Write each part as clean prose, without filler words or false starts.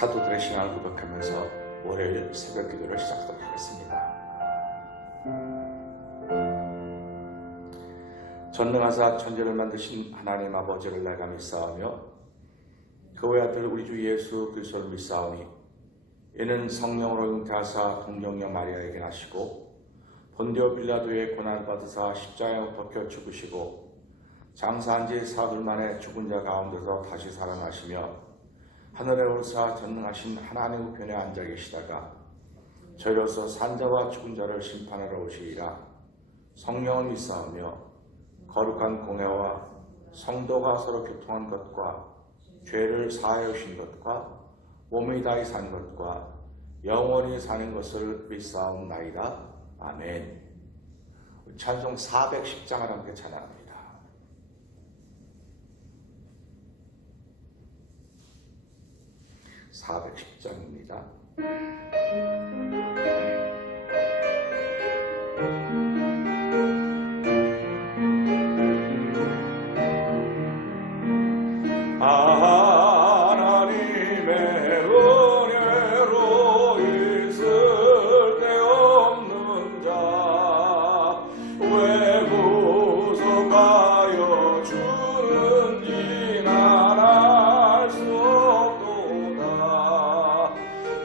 사도들의 신앙을 고백하면서 월요일 새벽 기도를 시작하도록 하겠습니다. 전능하사 천지를 만드신 하나님 아버지를 내가 믿사오며 그 외아들 우리 주 예수 그리스도를 믿사오니 이는 성령으로 잉태하사 동정녀 마리아에게 나시고 본디오 빌라도의 고난을 받으사 십자가에 벗겨 죽으시고 장사한 지 사흘 만에 죽은 자 가운데서 다시 살아나시며 하늘에 오르사 전능하신 하나님 우편에 앉아 계시다가 저희로서 산자와 죽은 자를 심판하러 오시리라. 성령을 믿사오며 거룩한 공회와 성도가 서로 교통한 것과 죄를 사하여 주신 것과 몸이 다히 산 것과 영원히 사는 것을 믿사옵나이다. 아멘. 찬송 410장을 함께 찬양합니다. (410장입니다)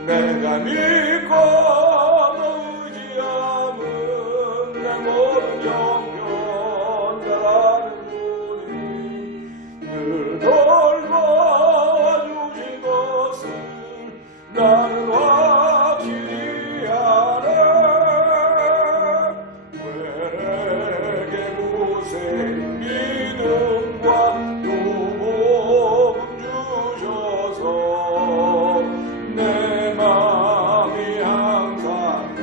내가 믿고 의지함은 내 모든 형편자라는 분이 늘 돌보아 주신 것을 나는 확실히 아네. 왜 내게 구세 믿음과 복음 주셔서 내 마음이 항상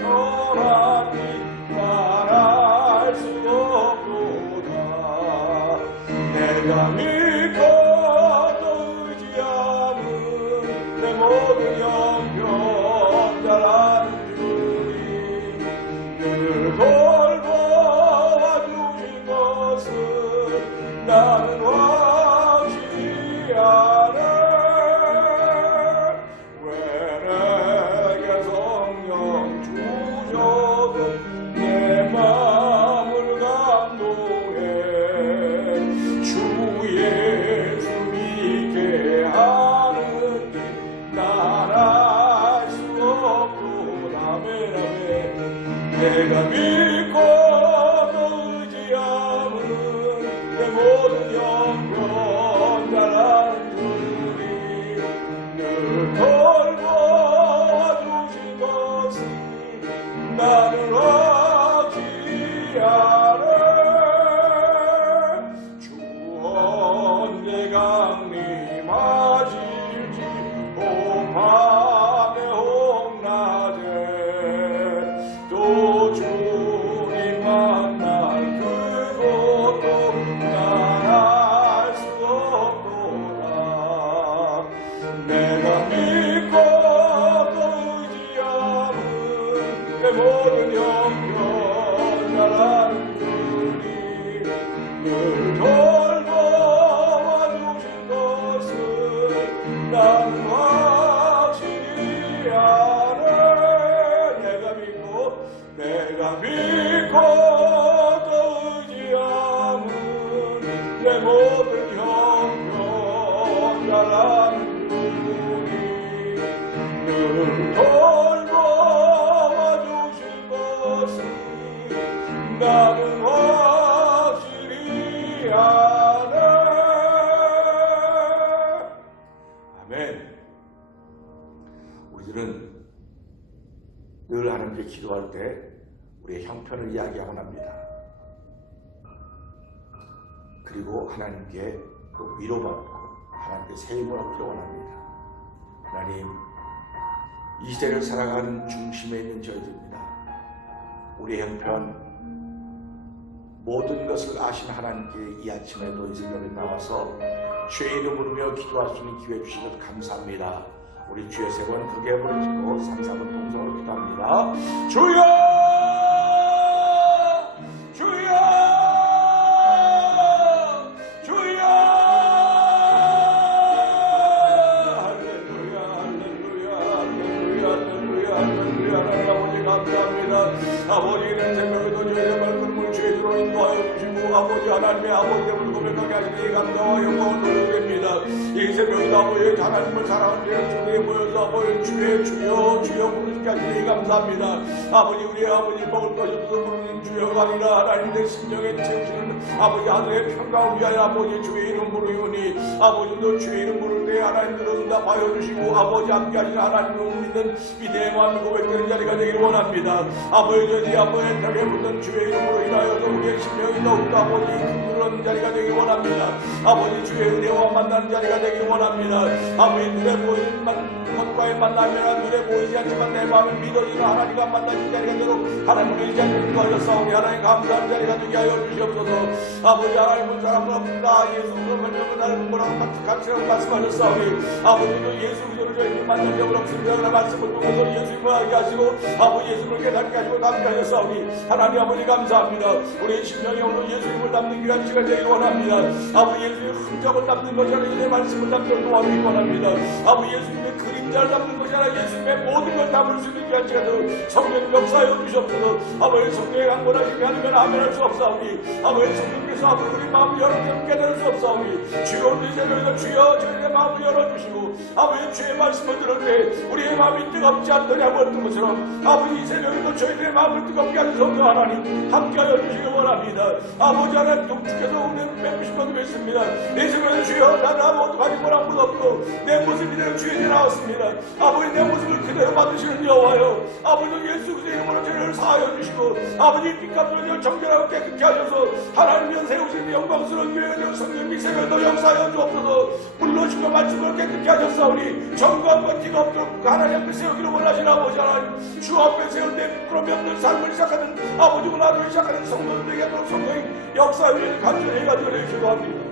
너라니 말할 수 없도다. 내가 믿고 또 의지함은 내 모든 형편 잘 아는 주님 늘 돌보아 주신 것을 나는 확실히 아네. 내 마음을 감동해 주 예수 믿게 하는지 난 알 수 없구나. 내가 믿고 또 의지함은 내 모든 형편 잘 아는 주님 늘 돌보아 주신 것을 나는 확실히 아네. 주 언제 강림하실지 봄밤에 홍낮에 또 주님 만날 그것도 난 알 수 없도다. 내가 믿고 또 의지함은 내 모든 형편 잘 아는 주님 늘 돌보아 주신 것을 나는 확실히 아네. 내가 믿고 또 의지함은 내 모든 형편 잘 아는 주님 늘 돌보아 주신 것을 나는 확실히 아네. 아멘. 우리들은 늘 하나님께 기도할 때 우리의 형편을 이야기하곤 합니다. 그리고 하나님께 그 위로받고 하나님께 새 힘을 얻기를 원합니다. 하나님, 이 시대를 살아가는 중심에 있는 저희들입니다. 우리의 형편, 모든 것을 아신 하나님께 이 아침에도 이 새벽에 나와서 주의 이름 부르며 기도할 수 있는 기회 주신 것 감사합니다. 우리 주의 세 번 크게 부르짖고 3, 4번 동성으로 기도합니다. 주여! 주여! 주여! 할렐루야! 할렐루야! 아버지는 새벽에도 저희의 말씀을 죄주로 인도하여 주시고 아버지 하나님의 아버지를 고백하게 하시니 감사와 영광을 돌려드립니다. 이 새벽에도 아버지 하나님을 사랑하는 주님에 모여서 아버지 주의 주여 부르시게 하시니 감사합니다. 아버지 우리의 아버지 먹을 것이 없어서 부르는 주여가 아니라 하나님 내 심령에 채우시는 아버지 하늘의 평강을 위하여 아버지 주의 이름 부르오니 아버지도 주의 이름 부를 때 하나님들은 응답하여 주시고 아버지 함께 하시는 하나님을 믿는 위대한 마음이 고백되는 자리가 되기를 원합니다. 아버지 저희 아버지 벽에 붙는 주의 이름으로 인하여서 우리의 심령이 더욱더 아버지 그런 자리가 되기를 원합니다. 아버지 주의 은혜와 만나는 자리가 되기를 원합니다. 아버지 눈에 보이는 것과의 만남이나 눈에 보이지 않지만 내 마음을 믿어지는 하나님과 만나는 자리가 되도록 하나님을 이 자리를 인도하셨사오니 하나님 감사하는 자리가 되게 하여 주시옵소서. 아버지 하나님은 사람은 없다. 예수 그리스도를 말미암아 나를 뭐라고 같이라고 말씀하셨사오니 아버지도 예수 그리스도를 저희는 만난 적은 없습니다. 그러나 말씀을 통해서 예수님을 알게 하시고 아버지 예수님을 깨닫게 하시고 담게 하셨사오니 하나님 아버지 감사합니다. 우리 심령이 오늘 예수님을 담는 귀한 시간 되기를 원합니다. 아버지 예수님의 흔적을 담는 것이 아니라 내 말씀을 담는 도와주기 원합니다. 아버지 예수님의 그림자를 담는 것이 아니라 예수님의 모든 걸 담을 수 있는 귀한 시간 되고 성령 역사하여 주시옵소서. 아버지 성령의 강권하시게 하면 아멘할 수 없사오니 아버지 성령께서 아버지 우리 마음을 열어주면 깨달을 수 없사오니 주여 오늘 새벽에도 주여 저희의 마음을 열어주시고 아버지 주의 말씀을 들을 때 우리의 마음이 뜨겁지 않더냐고 했던 것처럼 아버지 이 새벽에도 저희들의 마음을 뜨겁게 하는 성령 하나님 함께하여 주시기 원합니다. 아버지 하나님 동축해서 우리는 뵙으신 것도 있습니다. 이 새벽에 주여 나는 아무것도 가진 건 아무도 없고 내 모습 이대로 주에 나왔습니다. 아버지 내 모습을 그대로 받으시는 여호와여 아버지 예수 그리스도의 이름으로 저희를 사하여 주시고 아버지 빚값을 정결하고 깨끗게 하셔서 하나님의 세우신 영광스러운 교회가 되어 성령 이 새벽에도 역사하여 주옵소서. 불러주고 말씀을 깨끗게 하셨사오니 정광과 티가 없도록 하나님 앞에 세우기를 원하시는 아버지 하나님 주 앞에 세울 때 부끄러움이 없는 삶을 시작하는 아버지 문화를 시작하는 성도들에게 하도록 성령이 역사하여 간절히 가져내 기도합니다.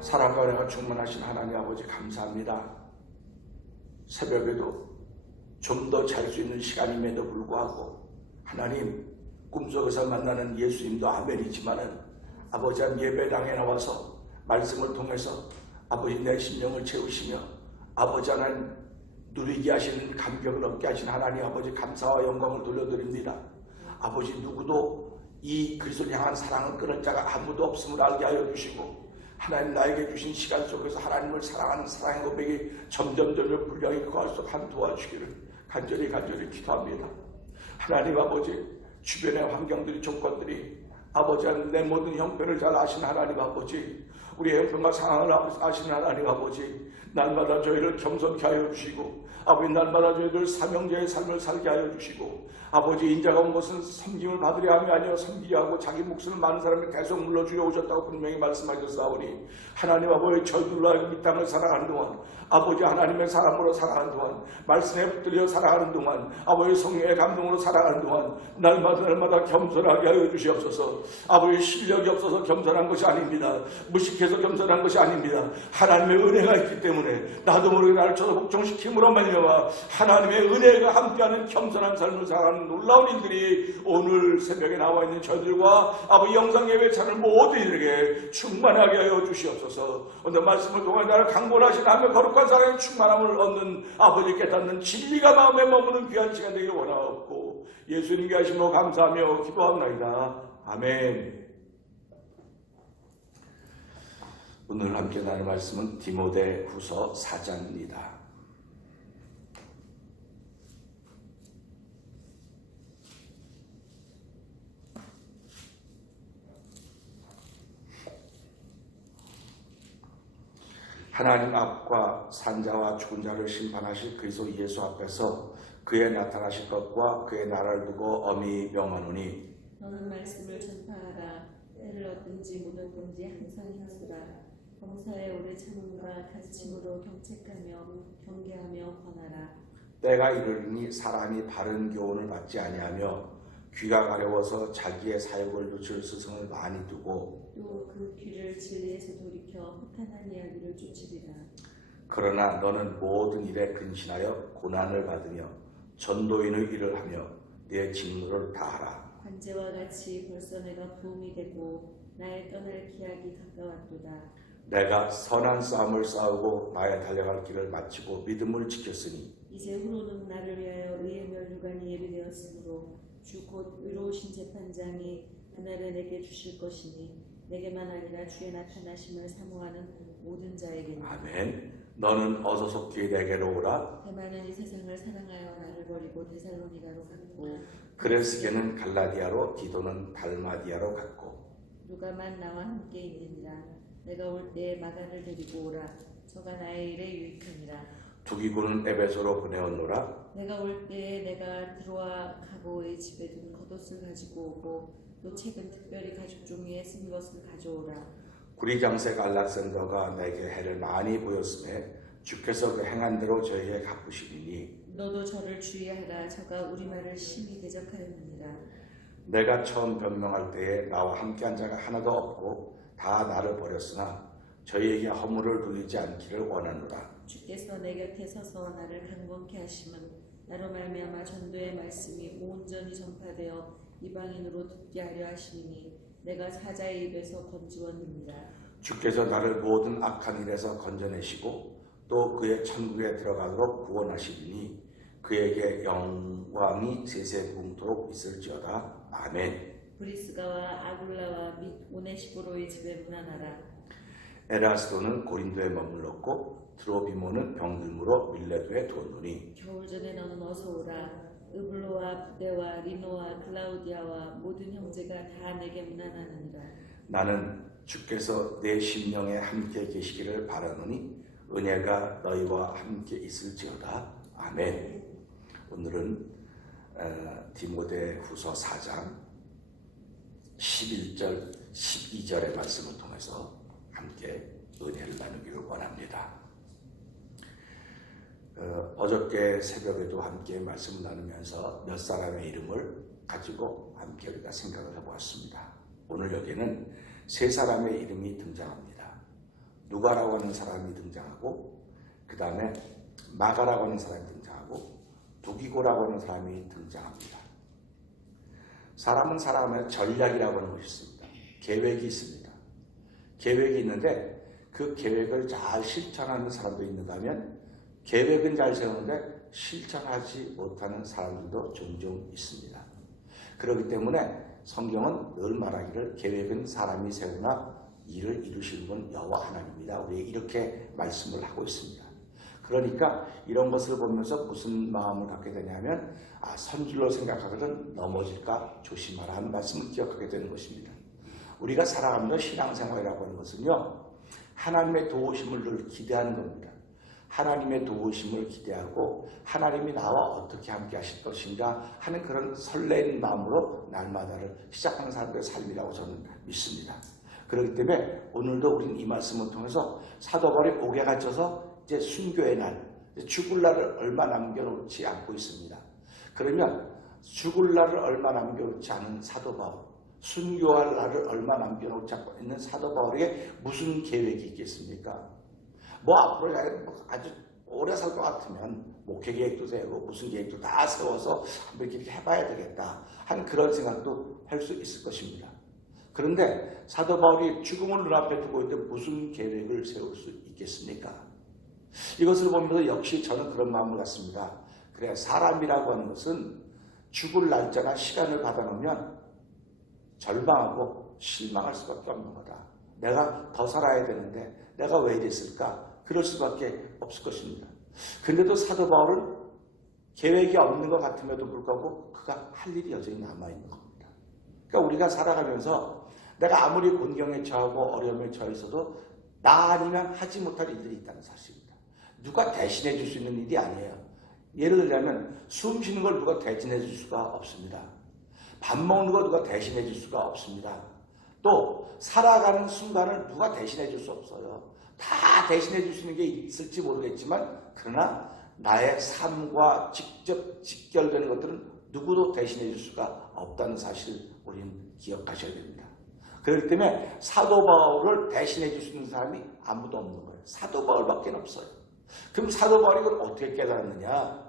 사랑과 은혜가 충만하신 하나님 아버지 감사합니다. 새벽에도 좀 더 잘 수 있는 시간임에도 불구하고 하나님 꿈속에서 만나는 예수님도 아멘이지만은 아버지 한 예배당에 나와서 말씀을 통해서 아버지 내 심령을 채우시며 아버지 하나님 누리게 하시는 감격을 얻게 하신 하나님 아버지 감사와 영광을 돌려드립니다. 아버지 누구도 이 그리스도를 향한 사랑을 끊을 자가 아무도 없음을 알게 하여 주시고 하나님 나에게 주신 시간 속에서 하나님을 사랑하는 사랑의 고백이 점점 분량이 커갈수록 한 도와주기를 간절히 기도합니다. 하나님 아버지 주변의 환경들이 조건들이 아버지 내 모든 형편을 잘 아시는 하나님 아버지 우리의 형편과 상황을 아시는 하나님 아버지 날마다 저희를 겸손케 하여 주시고 아버지 날마다 저희들 사명자의 삶을 살게 하여 주시고 아버지 인자가 온 것은 섬김을 받으려 함이 아니여 섬기려 하고 자기 목숨을 많은 사람이 계속 물러주려 오셨다고 분명히 말씀하셨사오니 하나님 아버지 저희들로 이 땅을 살아가는 동안 아버지 하나님의 사람으로 살아가는 동안 말씀에 붙들려 살아가는 동안 아버지 성령의 감동으로 살아가는 동안 날마다 겸손하게 하여 주시옵소서. 아버지 실력이 없어서 겸손한 것이 아닙니다. 무식해서 겸손한 것이 아닙니다. 하나님의 은혜가 있기 때문에 나도 모르게 나를 쳐서 복종시킴으로 말미암아 하나님의 은혜가 함께하는 겸손한 삶을 살아가는 놀라운 일들이 오늘 새벽에 나와 있는 저희들과 아버지 영상예배 참여하는 모든 이들에게 충만하게 하여 주시옵소서. 오늘 말씀을 통해 나를 강권하신 하며 거룩한 사랑의 충만함을 얻는 아버지 깨닫는 진리가 마음에 머무는 귀한 시간 되길 원하옵고 예수님께 하심으로 감사하며 기도합나이다. 아멘. 오늘 함께 나눌 말씀은 디모데후서 4장입니다. 하나님 앞과 산자와 죽은 자를 심판하실 그리스도 예수 앞에서 그의 나타나실 것과 그의 나라를 두고 엄히 명하노니 너는 말씀을 전파하라. 때를 얻든지 못 얻든지 항상 행하라. 범사에 오래 참음과 가르침으로 경책하며 경계하며 권하라. 때가 이르리니 사람이 바른 교훈을 받지 아니하며 귀가 가려워서 자기의 사욕을 늦출 스승을 많이 두고 또 그 귀를 진리에서 돌이켜 허탄한 이야기를 쫓으리라. 그러나 너는 모든 일에 근신하여 고난을 받으며 전도인의 일을 하며 내 직무를 다하라. 관제와 같이 벌써 내가 부음이 되고 나의 떠날 기약이 가까웠도다. 내가 선한 싸움을 싸우고 나의 달려갈 길을 마치고 믿음을 지켰으니 이제 후로는 나를 위하여 의의 면류관이 예비되었으므로 주 곧 의로우신 재판장이 그날에 내게 주실 것이니 내게만 아니라 주의 나타나심을 사모하는 모든 자에게니라. 아멘. 너는 어서 속히 내게로 오라. 대만은 이 세상을 사랑하여 나를 버리고 데살로니가로 갔고 그레스게는 갈라디아로 디도는 달마디아로 갔고 누가만 나와 함께 있느니라. 내가 올 때에 마가를 데리고 오라. 저가 나의 일에 유익하니라. 두기고는 에베소로 보내었노라. 내가 올 때에 내가 드로아 가보의 집에 둔 겉옷을 가지고 오고 또 책은 특별히 가죽 종이에 쓴 것을 가져오라. 구리장색 알락산더가 내게 해를 많이 보였음에 주께서 그 행한 대로 저에게 갚으시리니 너도 저를 주의하라. 저가 우리 말을 심히 대적하였느니라. 내가 처음 변명할 때에 나와 함께한 자가 하나도 없고 다 나를 버렸으나 저희에게 허물을 돌리지 않기를 원하노라. 주께서 내 곁에 서서 나를 강건케 하심은 나로 말미암아 전도의 말씀이 온전히 전파되어 이방인으로 듣게 하려 하시니 내가 사자의 입에서 건지웠느니라. 주께서 나를 모든 악한 일에서 건져내시고 또 그의 천국에 들어가도록 구원하시리니 그에게 영광이 세세무궁토록 있을지어다. 아멘. 브리스가와 아굴라와 및 오네시보로의 집에 문안하라. 에라스도는 고린도에 머물렀고 트로비모는 병들므로 밀레도에 두었노니 겨울 전에 너는 어서 오라. 으블로와 부데와 리노와 클라우디아와 모든 형제가 다 내게 문안하느니라. 나는 주께서 내 심령에 함께 계시기를 바라노니 은혜가 너희와 함께 있을지어다. 아멘. 오늘은 디모데 후서 4장 11절 12절의 말씀을 통해서 함께 은혜를 나누기를 원합니다. 어저께 새벽에도 함께 말씀을 나누면서 몇 사람의 이름을 가지고 함께 우리가 생각을 해보았습니다. 오늘 여기에는 세 사람의 이름이 등장합니다. 누가라고 하는 사람이 등장하고 그 다음에 마가라고 하는 사람이 등장하고 두기고라고 하는 사람이 등장합니다. 사람은 사람의 전략이라고 하는 것이 있습니다. 계획이 있습니다. 계획이 있는데 그 계획을 잘 실천하는 사람도 있는다면 계획은 잘 세우는데 실천하지 못하는 사람들도 종종 있습니다. 그렇기 때문에 성경은 늘 말하기를 계획은 사람이 세우나 일을 이루시는 분 여호와 하나님입니다. 우리 이렇게 말씀을 하고 있습니다. 그러니까 이런 것을 보면서 무슨 마음을 갖게 되냐면 선줄로 생각하거든 넘어질까 조심하라 하는 말씀을 기억하게 되는 것입니다. 우리가 살아가면서 신앙생활이라고 하는 것은요, 하나님의 도우심을 늘 기대하는 겁니다. 하나님의 도우심을 기대하고 하나님이 나와 어떻게 함께 하실 것인가 하는 그런 설레는 마음으로 날마다를 시작하는 사람들의 삶이라고 저는 믿습니다. 그렇기 때문에 오늘도 우리는 이 말씀을 통해서 사도 바울이 옥에 갇혀서 이제 순교의 날, 죽을 날을 얼마 남겨놓지 않고 있습니다. 그러면 죽을 날을 얼마 남겨놓지 않은 사도 바울, 순교할 날을 얼마 남겨놓지 않고 있는 사도 바울에게 무슨 계획이 있겠습니까? 앞으로 아주 오래 살 것 같으면 목회 계획도 세우고 무슨 계획도 다 세워서 한번 이렇게 해봐야 되겠다 하는 그런 생각도 할 수 있을 것입니다. 그런데 사도 바울이 죽음을 눈앞에 두고 있는데 무슨 계획을 세울 수 있겠습니까? 이것을 보면서 역시 저는 그런 마음을 갖습니다. 그래, 사람이라고 하는 것은 죽을 날짜나 시간을 받아놓으면 절망하고 실망할 수밖에 없는 거다. 내가 더 살아야 되는데 내가 왜 이랬을까? 그럴 수밖에 없을 것입니다. 근데도 사도 바울은 계획이 없는 것 같음에도 불구하고 그가 할 일이 여전히 남아있는 겁니다. 그러니까 우리가 살아가면서 내가 아무리 곤경에 처하고 어려움에 처해 있어도 나 아니면 하지 못할 일들이 있다는 사실입니다. 누가 대신해 줄 수 있는 일이 아니에요. 예를 들자면 숨 쉬는 걸 누가 대신해 줄 수가 없습니다. 밥 먹는 거 누가 대신해 줄 수가 없습니다. 또 살아가는 순간을 누가 대신해 줄 수 없어요. 다 대신해 줄 수 있는 게 있을지 모르겠지만 그러나 나의 삶과 직접 직결되는 것들은 누구도 대신해 줄 수가 없다는 사실 우리는 기억하셔야 됩니다. 그렇기 때문에 사도 바울을 대신해 줄 수 있는 사람이 아무도 없는 거예요. 사도 바울밖에 없어요. 그럼 사도 바울이 그걸 어떻게 깨달았느냐?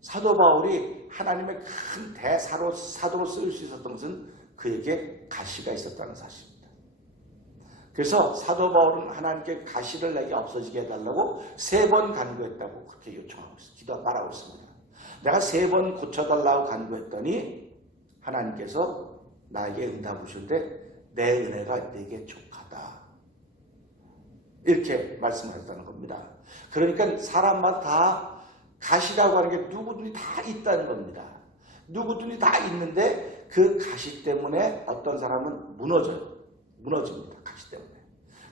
사도 바울이 하나님의 큰 사도로 쓰일 수 있었던 것은 그에게 가시가 있었다는 사실입니다. 그래서 사도 바울은 하나님께 가시를 내게 없어지게 해달라고 3번 간구했다고 그렇게 요청하고 있습니다. 기도 말하고 있습니다. 내가 3번 고쳐달라고 간구했더니 하나님께서 나에게 응답을 주실 때 내 은혜가 내게 족하다. 이렇게 말씀하셨다는 겁니다. 그러니까 사람마다 다 가시라고 하는 게 누구든지 다 있다는 겁니다. 누구든지 다 있는데 그 가시 때문에 어떤 사람은 무너집니다. 가시 때문에.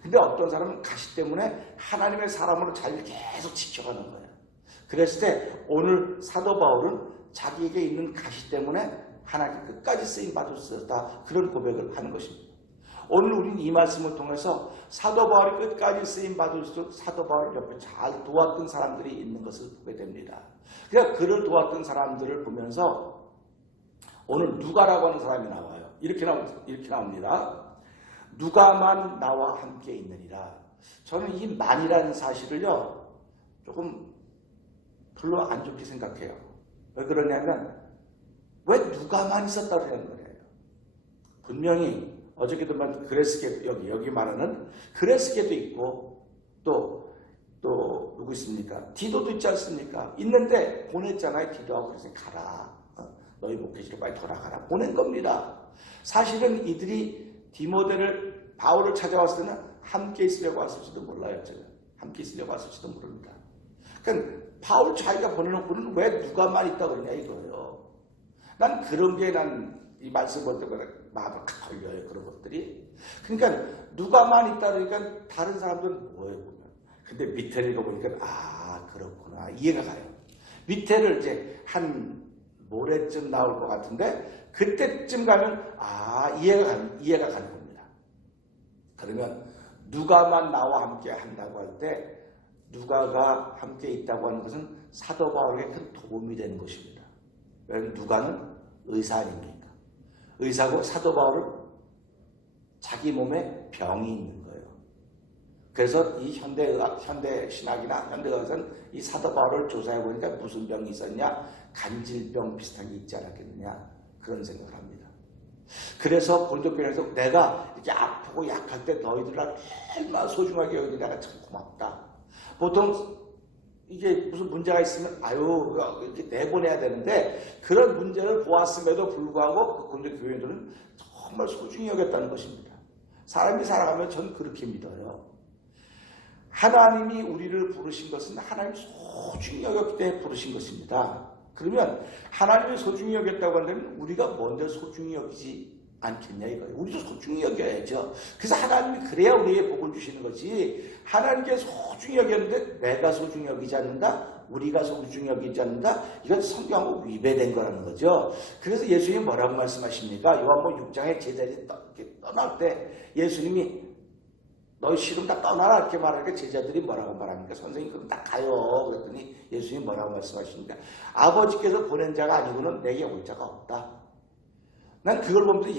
근데 어떤 사람은 가시 때문에 하나님의 사람으로 자기를 계속 지켜가는 거예요. 그랬을 때 오늘 사도 바울은 자기에게 있는 가시 때문에 하나님 끝까지 쓰임 받을 수 있다. 그런 고백을 하는 것입니다. 오늘 우리는 이 말씀을 통해서 사도 바울이 끝까지 쓰임 받을수록 사도 바울 옆에 잘 도왔던 사람들이 있는 것을 보게 됩니다. 그러니까 그를 도왔던 사람들을 보면서 오늘 누가라고 하는 사람이 나와요. 이렇게 나옵니다. 누가만 나와 함께 있느니라. 저는 이 만이라는 사실을요 조금 별로 안 좋게 생각해요. 왜 그러냐면 왜 누가만 있었다고 하는 거예요. 분명히 어저께도 말한 그레스게 여기 말하는 그레스게도 있고 또 누구 있습니까? 디도도 있지 않습니까? 있는데 보냈잖아요. 디도하고 그래서 가라. 너희 목회지로 빨리 돌아가라. 보낸 겁니다. 사실은 이들이 디모데를 바울을 찾아왔을 때는 함께 있으려고 왔을지도 몰라요. 제가. 함께 있으려고 왔을지도 모릅니다. 그러니까 바울 자기가 보내놓고는 왜 누가만 있다고 그러냐 이거예요. 난 그런 게 이 말씀 볼 때마다 마음을 걸려요. 그런 것들이. 그러니까 누가만 있다 그러니까 다른 사람들은 뭐예요 보면. 근데 밑에를 읽어보니까 그렇구나. 이해가 가요. 밑에를 이제 한 모레쯤 나올 것 같은데 그때쯤 가면 이해가 가는 겁니다. 그러면 누가만 나와 함께 한다고 할 때 누가가 함께 있다고 하는 것은 사도 바울에게 큰 도움이 되는 것입니다. 왜냐하면 누가는 의사 아닙니까? 의사고 사도 바울은 자기 몸에 병이 있는 거예요. 그래서 이 현대 신학이나 현대의학은 이 사도 바울을 조사해 보니까 무슨 병이 있었냐? 간질병 비슷한 게 있지 않았겠느냐? 그런 생각을 합니다. 그래서 고린도교회에서 내가 이렇게 아프고 약할 때 너희들을 얼마나 소중하게 여기니 내가 참 고맙다. 보통 이게 무슨 문제가 있으면 이렇게 내보내야 되는데 그런 문제를 보았음에도 불구하고 그 고린도 교회들은 정말 소중히 여겼다는 것입니다. 사람이 살아가면 저는 그렇게 믿어요. 하나님이 우리를 부르신 것은 하나님 소중히 여겼기 때문에 부르신 것입니다. 그러면 하나님이 소중히 여겼다고 한다면 우리가 뭔데 소중히 여기지 않겠냐 이거예요. 우리도 소중히 여겨야죠. 그래서 하나님이 그래야 우리에게 복을 주시는 거지. 하나님께 소중히 여겼는데 내가 소중히 여기지 않는다? 우리가 소중히 여기지 않는다? 이건 성경하고 위배된 거라는 거죠. 그래서 예수님이 뭐라고 말씀하십니까? 요한복음 6장에 제자들이 떠날 때 예수님이 너희 싫으면 다 떠나라 이렇게 말하니까 제자들이 뭐라고 말합니까? 선생님 그럼 다 가요. 그랬더니 예수님이 뭐라고 말씀하십니까? 아버지께서 보낸 자가 아니고는 내게 올 자가 없다. 난 그걸 보면서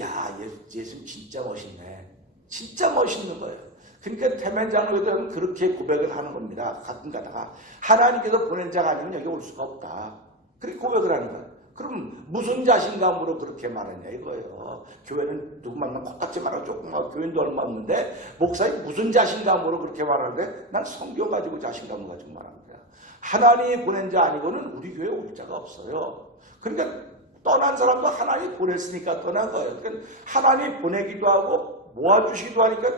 예수님 진짜 멋있네. 진짜 멋있는 거예요. 그러니까 태면장로들은 그렇게 고백을 하는 겁니다. 가끔 가다가 하나님께서 보낸 자가 아니면 여기 올 수가 없다. 그렇게 고백을 하는 거예요. 그럼 무슨 자신감으로 그렇게 말하냐 이거예요. 교회는 누구 만나면 코딱지 말하고 조금만 교인도 얼마 없는데 목사님 무슨 자신감으로 그렇게 말하는데 난 성경 가지고 자신감을 가지고 말합니다. 하나님이 보낸 자 아니고는 우리 교회에 올 자가 없어요. 그러니까 떠난 사람도 하나님이 보냈으니까 떠난 거예요. 그러니까 하나님이 보내기도 하고 모아주시기도 하니까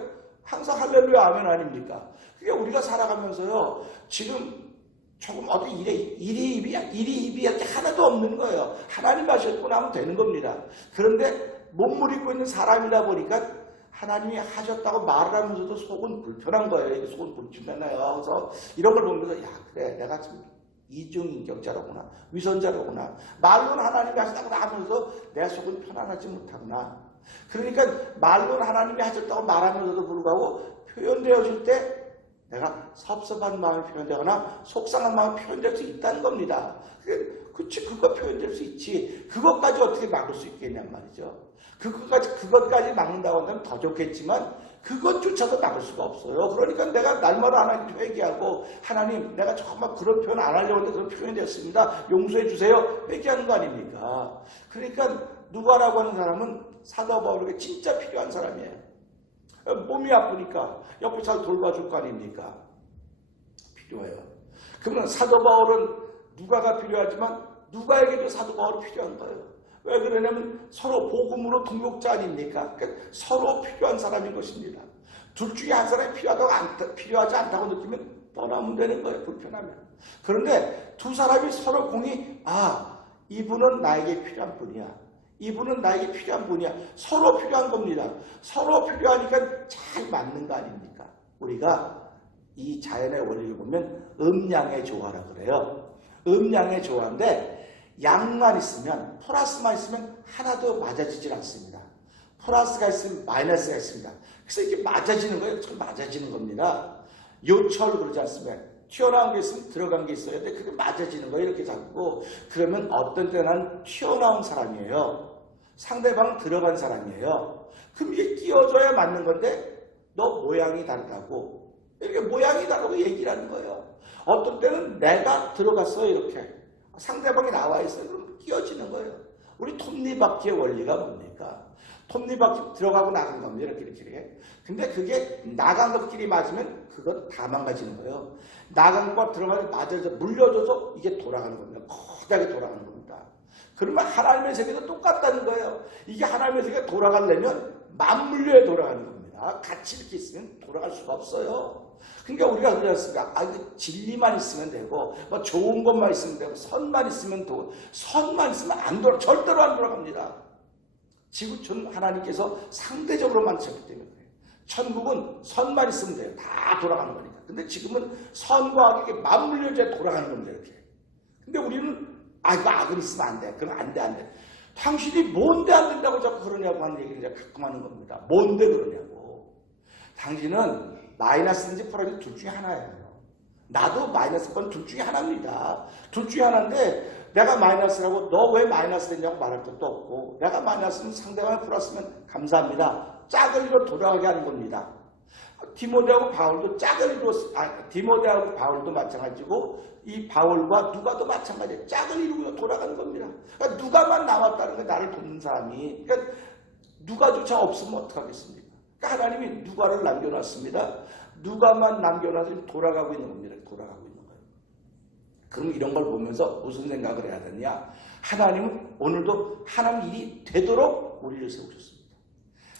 항상 할렐루야 아멘 아닙니까? 그러니까 우리가 살아가면서요. 지금 조금 어디 일이 입이 이렇게 하나도 없는 거예요. 하나님 하셨고 나면 되는 겁니다. 그런데 몸을 입고 있는 사람이다 보니까 하나님이 하셨다고 말을 하면서도 속은 불편한 거예요. 속은 불편해요. 그래서 이런 걸 보면서 그래 내가 지금 이중인격자로구나. 위선자로구나. 말로는 하나님이 하셨다고 하면서 내 속은 편안하지 못하구나. 그러니까 말로는 하나님이 하셨다고 말하면서도 불구하고 표현되어질 때 내가 섭섭한 마음이 표현되거나 속상한 마음이 표현될 수 있다는 겁니다. 그치, 그거 표현될 수 있지. 그것까지 어떻게 막을 수 있겠냔 말이죠. 그것까지 막는다고 한다면 더 좋겠지만 그것조차도 막을 수가 없어요. 그러니까 내가 날마다 하나님 회개하고 하나님 내가 정말 그런 표현 안 하려고 했는데 그런 표현이 됐습니다. 용서해 주세요. 회개하는 거 아닙니까? 그러니까 누가라고 하는 사람은 사도 바울에게 진짜 필요한 사람이에요. 몸이 아프니까 옆에 잘 돌봐줄 거 아닙니까? 필요해요. 그러면 사도 바울은 누가가 필요하지만 누가에게도 사도 바울이 필요한 거예요. 왜 그러냐면 서로 복음으로 동역자 아닙니까? 그러니까 서로 필요한 사람인 것입니다. 둘 중에 한 사람이 필요하지 않다고 느끼면 떠나면 되는 거예요. 불편하면. 그런데 두 사람이 서로 공히 이분은 나에게 필요한 분이야. 이분은 나에게 필요한 분이야. 서로 필요한 겁니다. 서로 필요하니까 잘 맞는 거 아닙니까? 우리가 이 자연의 원리를 보면 음양의 조화라 그래요. 음양의 조화인데 양만 있으면, 플러스만 있으면 하나도 맞아지질 않습니다. 플러스가 있으면 마이너스가 있습니다. 그래서 이게 맞아지는 거예요. 참 맞아지는 겁니다. 요철 그러지 않습니까? 튀어나온 게 있으면 들어간 게 있어야 돼. 그게 맞아지는 거예요. 이렇게 잡고. 그러면 어떤 때는 튀어나온 사람이에요. 상대방은 들어간 사람이에요. 그럼 이게 끼워줘야 맞는 건데 너 모양이 다르다고. 이렇게 모양이 다르고 얘기를 하는 거예요. 어떤 때는 내가 들어갔어요. 이렇게. 상대방이 나와 있어요. 그럼 끼워지는 거예요. 우리 톱니바퀴의 원리가 뭡니까? 톱니바퀴 들어가고 나간 겁니다. 이렇게. 근데 그게 나간 것끼리 맞으면 그건 다 망가지는 거예요. 나간 것 들어가면 맞아서 물려줘서 이게 돌아가는 겁니다. 거대하게 돌아가는 겁니다. 그러면 하나님의 세계도 똑같다는 거예요. 이게 하나님의 세계가 돌아가려면 맞물려야 돌아가는 겁니다. 같이 이렇게 있으면 돌아갈 수가 없어요. 그러니까 우리가 그러지 않습니까? 그 진리만 있으면 되고, 뭐 좋은 것만 있으면 되고, 선만 있으면 되고, 선만 있으면 절대로 안 돌아갑니다. 지구촌 하나님께서 상대적으로 만드셨기 때문에 그래요. 천국은 선만 있으면 돼요. 다 돌아가는 거니까. 근데 지금은 선과 악이 맞물려져야 돌아가는 겁니다. 이렇게. 근데 우리는 이거 악은 있으면 안 돼. 그럼 안 돼. 당신이 뭔데 안 된다고 자꾸 그러냐고 하는 얘기를 이제 가끔 하는 겁니다. 뭔데 그러냐고. 당신은 마이너스인지 플러스인지 둘 중에 하나예요. 나도 마이너스 건 둘 중에 하나입니다. 둘 중에 하나인데 내가 마이너스라고 너 왜 마이너스 됐냐고 말할 것도 없고 내가 마이너스면 상대방이 플러스면 감사합니다. 짝을 이루어 돌아가게 하는 겁니다. 디모데하고 바울도 짝을 이루어 디모데하고 바울도 마찬가지고 이 바울과 누가도 마찬가지예요. 짝을 이루고 돌아가는 겁니다. 그러니까 누가만 남았다는 게 나를 돕는 사람이 그러니까 누가조차 없으면 어떡하겠습니까? 그러니까 하나님이 누가를 남겨놨습니다. 누가만 남겨놔서 돌아가고 있는 겁니다. 돌아가고 있는 거예요. 그럼 이런 걸 보면서 무슨 생각을 해야 되냐? 하나님은 오늘도 하나님 일이 되도록 우리를 세우셨습니다.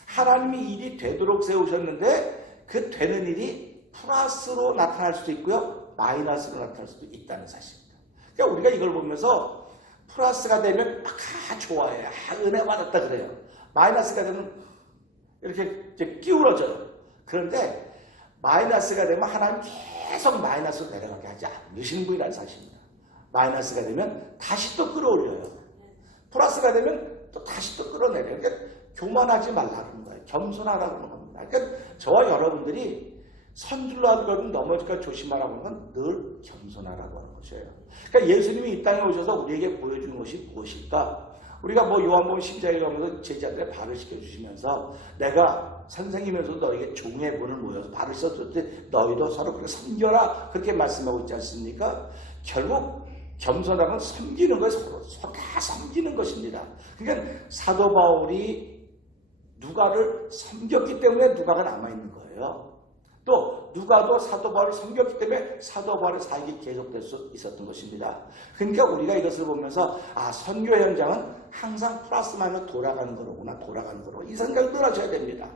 하나님이 일이 되도록 세우셨는데 그 되는 일이 플러스로 나타날 수도 있고요. 마이너스로 나타날 수도 있다는 사실입니다. 그러니까 우리가 이걸 보면서 플러스가 되면 좋아해요. 은혜 받았다 그래요. 마이너스가 되면 이렇게 기울어져요. 그런데 마이너스가 되면 하나님 계속 마이너스로 내려가게 하지 않으시는 분이라는 사실입니다. 마이너스가 되면 다시 또 끌어올려요. 플러스가 되면 또 다시 또 끌어내려요. 그러니까 교만하지 말라는 거예요. 겸손하라는 겁니다. 그러니까 저와 여러분들이 선줄로 걸으면 넘어질까 조심하라고 하는 건 늘 겸손하라고 하는 것이에요. 그러니까 예수님이 이 땅에 오셔서 우리에게 보여준 것이 무엇일까? 우리가 요한복음 10장에 가면서 제자들의 발을 씻겨주시면서 내가 선생님에서 너에게 종의 분을 모여서 발을 씻어줄 때 너희도 서로 그렇게 섬겨라 그렇게 말씀하고 있지 않습니까? 결국 겸손함은 섬기는 거예요. 서로 다 섬기는 것입니다. 그러니까 사도 바울이 누가를 섬겼기 때문에 누가가 남아있는 거예요. 또 누가도 사도 바울을 섬겼기 때문에 사도 바울의 사역이 계속될 수 있었던 것입니다. 그러니까 우리가 이것을 보면서 선교 현장은 항상 플러스 마이너스 돌아가는 거로구나. 이 생각을 늘 하셔야 됩니다.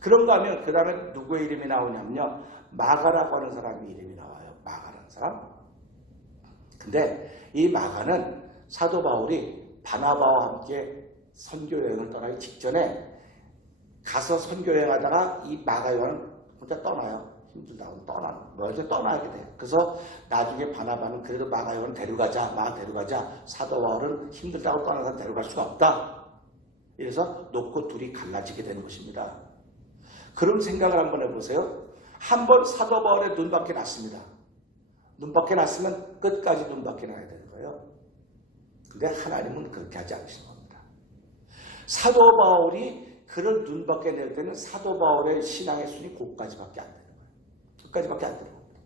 그런가 하면 그 다음에 누구의 이름이 나오냐면요. 마가라고 하는 사람의 이름이 나와요. 마가라는 사람. 근데 이 마가는 사도 바울이 바나바와 함께 선교 여행을 떠나기 직전에 가서 선교 여행하다가 이 마가 요한은 혼자 떠나요. 힘들다고 떠나게 돼요. 그래서 나중에 바나바는 그래도 마가 요한을 데려가자. 사도 바울은 힘들다고 떠나서 데려갈 수가 없다. 이래서 놓고 둘이 갈라지게 되는 것입니다. 그런 생각을 한번 해보세요. 한번 사도 바울의 눈밖에 났습니다. 눈밖에 났으면 끝까지 눈밖에 나야 되는 거예요. 근데 하나님은 그렇게 하지 않으시는 겁니다. 사도 바울이 그를 눈밖에 낼 때는 사도 바울의 신앙의 순위 거기까지밖에 안 되는 거예요. 거기까지밖에 안 되는 겁니다.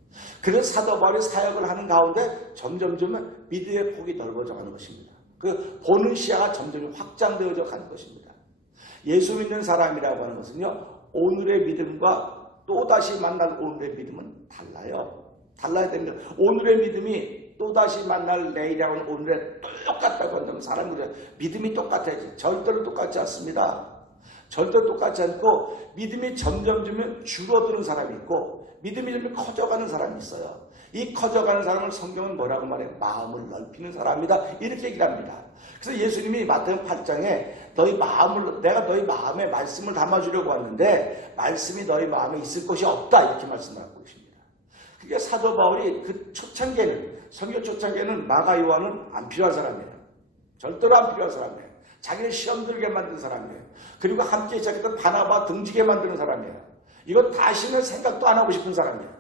그래서 사도 바울이 사역을 하는 가운데 점점점 믿음의 폭이 넓어져 가는 것입니다. 그 보는 시야가 점점 확장되어져 가는 것입니다. 예수 믿는 사람이라고 하는 것은요. 오늘의 믿음과 또다시 만날 오늘의 믿음은 달라요. 달라야 됩니다. 오늘의 믿음이 또다시 만날 내일하고는 오늘의 똑같다고 한다면 사람들의 믿음이 똑같아야지. 절대로 똑같지 않습니다. 절대로 똑같지 않고 믿음이 점점 줄어드는 사람이 있고 믿음이 점점 커져가는 사람이 있어요. 이 커져가는 사람을 성경은 뭐라고 말해요? 마음을 넓히는 사람이다. 이렇게 얘기를 합니다. 그래서 예수님이 마태복음 8장에 내가 너희 마음에 말씀을 담아주려고 왔는데 말씀이 너희 마음에 있을 것이 없다. 이렇게 말씀하고 계십니다. 그러니까 사도 바울이 그 초창기에는 성경 초창기에는 마가 요한은 안 필요한 사람이에요. 절대로 안 필요한 사람이에요. 자기를 시험 들게 만든 사람이에요. 그리고 함께 시작했던 바나바 등지게 만드는 사람이에요. 이거 다시는 생각도 안 하고 싶은 사람이에요.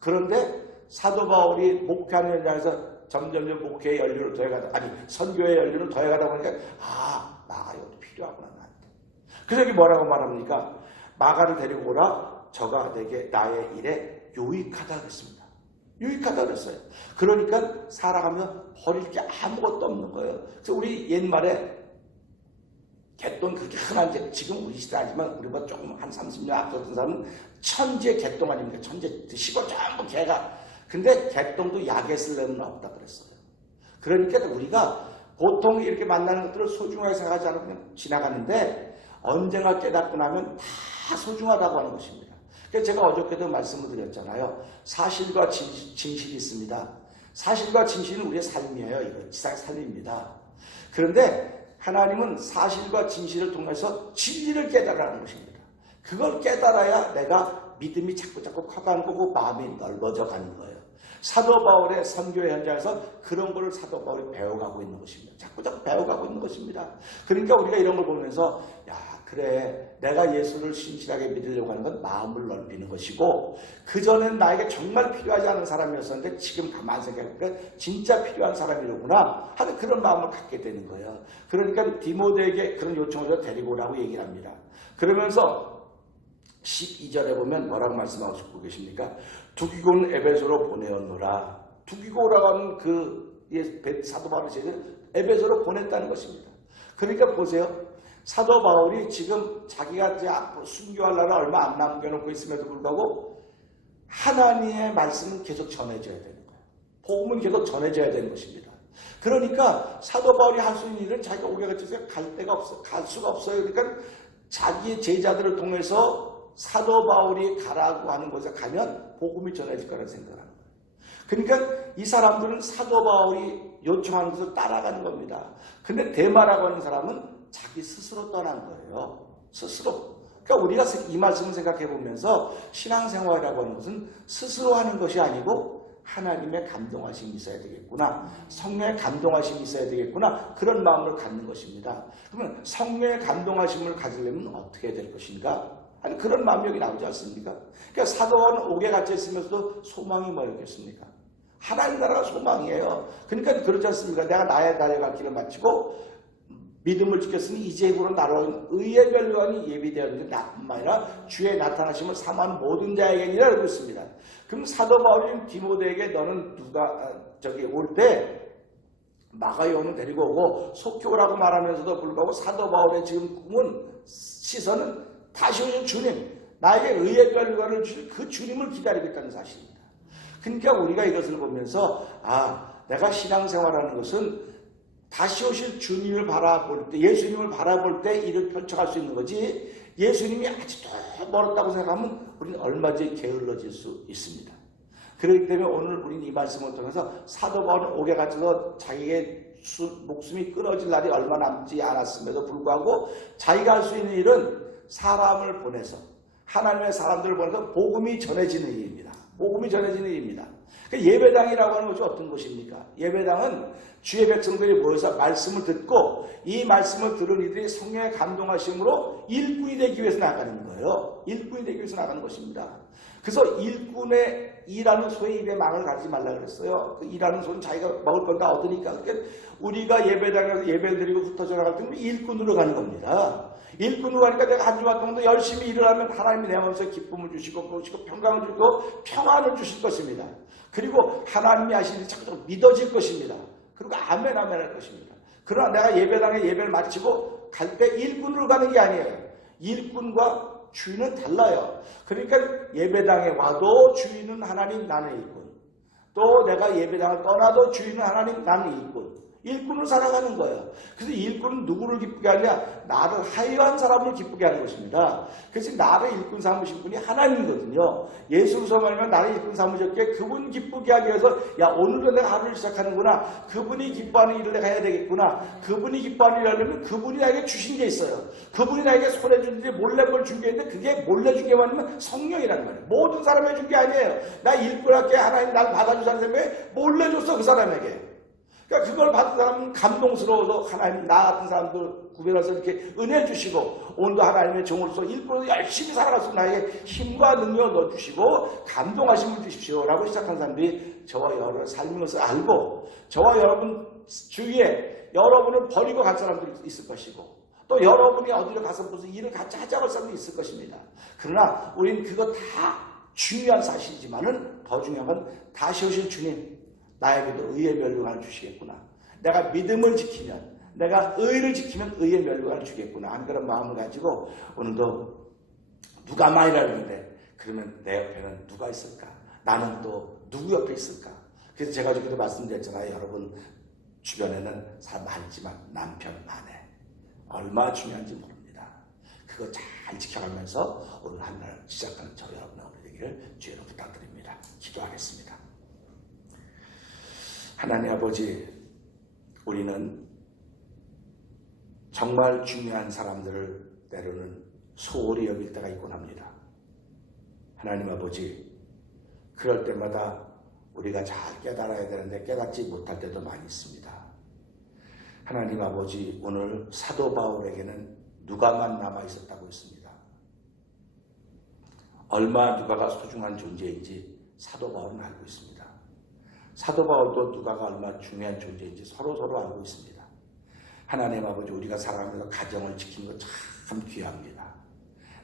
그런데 사도 바울이 목회하는 현장에서 점점 목회의 연륜을 선교의 연륜을 더해가다 보니까 마가 이것도 필요하구나 나한테. 그래서 여기 뭐라고 말합니까? 마가를 데리고 오라. 저가 내게 나의 일에 유익하다 그랬습니다. 유익하다 그랬어요. 그러니까 살아가며 버릴 게 아무것도 없는 거예요. 그래서 우리 옛말에 개똥 그렇게 흔한데 지금 우리 시대 아니지만 우리보다 조금 한 30년 앞섰던 사람은 천지의 개똥 아닙니까? 천재 시골 전부 개가. 근데 개똥도 약에 쓸려면 없다 그랬어요. 그러니까 우리가 보통 이렇게 만나는 것들을 소중하게 생각하지 않으면 그냥 지나가는데 언젠가 깨닫고 나면 다 소중하다고 하는 것입니다. 그래서 제가 어저께도 말씀을 드렸잖아요. 사실과 진실이 있습니다. 사실과 진실은 우리의 삶이에요. 이거 지상의 삶입니다. 그런데 하나님은 사실과 진실을 통해서 진리를 깨달으라는 것입니다. 그걸 깨달아야 내가 믿음이 자꾸 커가는 거고 마음이 넓어져 가는 거예요. 사도 바울의 선교의 현장에서 그런 거를 사도 바울이 배워가고 있는 것입니다. 자꾸 배워가고 있는 것입니다. 그러니까 우리가 이런 걸 보면서 그래 내가 예수를 신실하게 믿으려고 하는 건 마음을 넓히는 것이고 그전엔 나에게 정말 필요하지 않은 사람이었었는데 지금 가만히 생각해보니까 진짜 필요한 사람이로구나 하는 그런 마음을 갖게 되는 거예요. 그러니까 디모데에게 그런 요청을 데리고 오라고 얘기를 합니다. 그러면서 12절에 보면 뭐라고 말씀하고 계십니까? 두기고는 에베소로 보내었노라. 두기고라고 하는 그 사도 바울의 제자를 에베소로 보냈다는 것입니다. 그러니까 보세요. 사도 바울이 지금 자기가 이제 순교할 날을 얼마 안 남겨놓고 있음에도 불구하고 하나님의 말씀은 계속 전해져야 되는 거예요. 복음은 계속 전해져야 되는 것입니다. 그러니까 사도 바울이 할 수 있는 일은 자기가 오게 갇혀서 갈 수가 없어요. 그러니까 자기의 제자들을 통해서 사도 바울이 가라고 하는 곳에 가면 복음이 전해질 거라는 생각을 하는 거예요. 그러니까 이 사람들은 사도 바울이 요청하는 것을 따라가는 겁니다. 근데 데마라고 하는 사람은 자기 스스로 떠난 거예요. 스스로. 그러니까 우리가 이 말씀을 생각해 보면서 신앙생활이라고 하는 것은 스스로 하는 것이 아니고 하나님의 감동하심이 있어야 되겠구나. 성령의 감동하심이 있어야 되겠구나. 그런 마음을 갖는 것입니다. 그러면 성령의 감동하심을 가지려면 어떻게 해야 될 것인가? 아니 그런 마음이 여기 나오지 않습니까? 그러니까 사도는 옥에 갇혀 있으면서도 소망이 뭐였겠습니까? 하나님 나라가 소망이에요. 그러니까 그렇지 않습니까? 내가 나의 달려갈 길을 마치고 믿음을 지켰으니 이제부로 나로 의의 멸류관이 예비되었는데 나뿐만 아니라 주의 나타나심을 사모하는 모든 자에게니라 그러고 있습니다. 그럼 사도 바울이 디모데에게 너는 올 때 마가요한을 데리고 오고 속히 오라고 말하면서도 불구하고 사도 바울의 지금 꿈은 시선은 다시 오신 주님, 나에게 의의 멸류관을 주실 그 주님을 기다리고 있다는 사실입니다. 그러니까 우리가 이것을 보면서 내가 신앙생활하는 것은 다시 오실 주님을 바라볼 때, 예수님을 바라볼 때 일을 펼쳐갈 수 있는 거지 예수님이 아직도 멀었다고 생각하면 우리는 얼마든지 게을러질 수 있습니다. 그렇기 때문에 오늘 우리는 이 말씀을 통해서 사도 바울은 옥에 갇혀서 자기의 목숨이 끊어질 날이 얼마 남지 않았음에도 불구하고 자기가 할 수 있는 일은 사람을 보내서 하나님의 사람들을 보내서 복음이 전해지는 일입니다. 복음이 전해지는 일입니다. 예배당이라고 하는 것이 어떤 것입니까? 예배당은 주의 백성들이 모여서 말씀을 듣고 이 말씀을 들은 이들이 성령의 감동하심으로 일꾼이 되기 위해서 나가는 거예요. 일꾼이 되기 위해서 나가는 것입니다. 그래서 일꾼의 일하는 소의 입에 망을 가르지 말라 그랬어요. 그 일하는 소는 자기가 먹을 건 다 얻으니까. 그러니까 우리가 예배당에서 예배를 드리고 흩어져 나갈 때는 일꾼으로 가는 겁니다. 일꾼으로 가니까 내가 한 주간 동안 열심히 일을 하면 하나님이 내 마음에서 기쁨을 주시고 평강을 주시고 평안을 주실 것입니다. 그리고 하나님이 하시는 일이 자꾸 믿어질 것입니다. 그리고 아멘 할 것입니다. 그러나 내가 예배당에 예배를 마치고 갈 때 일꾼으로 가는 게 아니에요. 일꾼과 주인은 달라요. 그러니까 예배당에 와도 주인은 하나님, 나는 일꾼. 또 내가 예배당을 떠나도 주인은 하나님, 나는 일꾼. 일꾼으로 살아가는 거예요. 그래서 일꾼은 누구를 기쁘게 하냐? 나를 하여한 사람을 기쁘게 하는 것입니다. 그래서 나를 일꾼 삼으신 분이 하나님이거든요. 예수로서 말하면 나를 일꾼 삼으셨기에 그분 기쁘게 하기 위해서 야, 오늘도 내가 하루를 시작하는구나. 그분이 기뻐하는 일을 내가 해야 되겠구나. 그분이 기뻐하는 일을 하려면 그분이 나에게 주신 게 있어요. 그분이 나에게 손에 준데 몰래 뭘 준 게 있는데 그게 몰래 준 게만 하면 성령이라는 말이에요. 모든 사람에게 준 게 아니에요. 나 일꾼할게 하나님 날 받아주자는 사람에게 몰래 줬어, 그 사람에게. 그러니까 그걸 받은 사람은 감동스러워서 하나님 나 같은 사람들 구별해서 이렇게 은혜 주시고 오늘도 하나님의 종으로서 일꾼으로 열심히 살아갈 수 있는 나에게 힘과 능력을 넣어주시고 감동하심을 주십시오 라고 시작한 사람들이 저와 여러분의 삶인 것을 알고 저와 여러분 주위에 여러분을 버리고 갈 사람들이 있을 것이고 또 여러분이 어디를 가서 무슨 일을 같이 하자고 할 사람도 있을 것입니다. 그러나 우리는 그거 다 중요한 사실이지만은 더 중요한 건 다시 오실 주님 나에게도 의의 멸류관을 주시겠구나. 내가 믿음을 지키면 내가 의를 지키면 의의 멸류관을 주겠구나 하는 그런 마음을 가지고 오늘도 누가 많이 알는데 그러면 내 옆에는 누가 있을까? 나는 또 누구 옆에 있을까? 그래서 제가 저기도 말씀드렸잖아요. 여러분 주변에는 사람 많지만 남편, 아내 얼마나 중요한지 모릅니다. 그거 잘 지켜가면서 오늘 한 날 시작하는 저 여러분의 오늘 되기를 주의로 부탁드립니다. 기도하겠습니다. 하나님 아버지, 우리는 정말 중요한 사람들을 때로는 소홀히 여길 때가 있곤 합니다. 하나님 아버지, 그럴 때마다 우리가 잘 깨달아야 되는데 깨닫지 못할 때도 많이 있습니다. 하나님 아버지, 오늘 사도 바울에게는 누가만 남아있었다고 했습니다. 얼마 누가가 소중한 존재인지 사도 바울은 알고 있습니다. 사도 바울도 누가가 얼마나 중요한 존재인지 서로 알고 있습니다. 하나님 아버지, 우리가 살아가면서 가정을 지키는 거 참 귀합니다.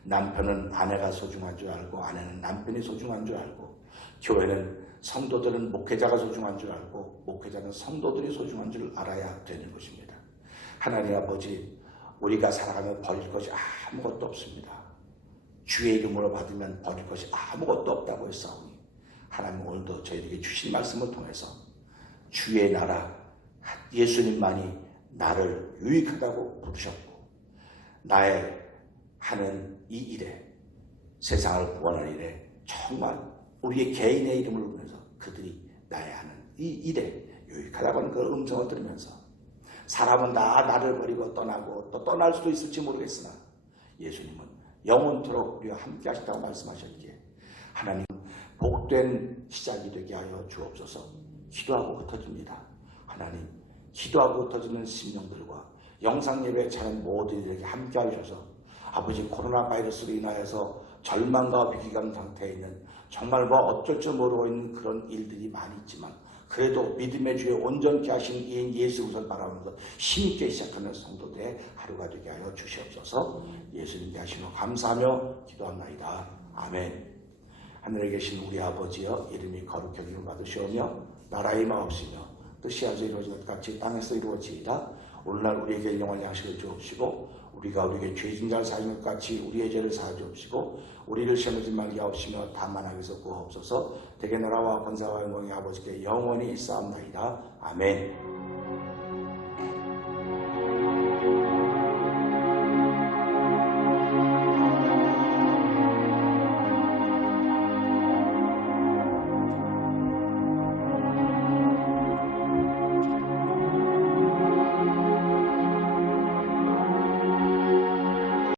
남편은 아내가 소중한 줄 알고 아내는 남편이 소중한 줄 알고 교회는 성도들은 목회자가 소중한 줄 알고 목회자는 성도들이 소중한 줄 알아야 되는 것입니다. 하나님 아버지, 우리가 살아가면 버릴 것이 아무것도 없습니다. 주의 이름으로 받으면 버릴 것이 아무것도 없다고 했사오니 하나님 오늘도 저희에게 주신 말씀을 통해서 주의 나라 예수님만이 나를 유익하다고 부르셨고 나의 하는 이 일에 세상을 구원하는 일에 정말 우리의 개인의 이름을 부르면서 그들이 나의 하는 이 일에 유익하다고 하는 그 음성을 들으면서 사람은 다 나를 버리고 떠나고 또 떠날 수도 있을지 모르겠으나 예수님은 영원토록 우리와 함께 하시다고 말씀하셨기에 하나님 복된 시작이 되게 하여 주옵소서. 기도하고 흩어집니다. 하나님, 기도하고 흩어지는 심령들과 영상예배에 찾은 모든 이들에게 함께 하셔서 아버지 코로나 바이러스로 인하여서 절망과 위기감 상태에 있는 정말 어쩔 줄 모르고 있는 그런 일들이 많이 있지만 그래도 믿음의 주에 온전케 하신 이 예수 우선 바라보면서 힘있게 시작하는 성도들의 하루가 되게 하여 주시옵소서. 예수님께 하시며 감사하며 기도합나이다. 아멘. 하늘에 계신 우리 아버지여, 이름이 거룩히 여김을 받으시오며 나라의 마옵시며 뜻이 아주 이루어진 것 같이 땅에서 이루어지이다. 오늘날 우리에게 일용할 양식을 주옵시고 우리가 우리에게 죄진 자를 사하는 것 같이 우리의 죄를 사하 주옵시고 우리를 시험에 들지 말게 하옵시며 다만 악에서 구하옵소서. 대개 나라와 권세와 영광의 아버지께 영원히 있사옵나이다. 아멘.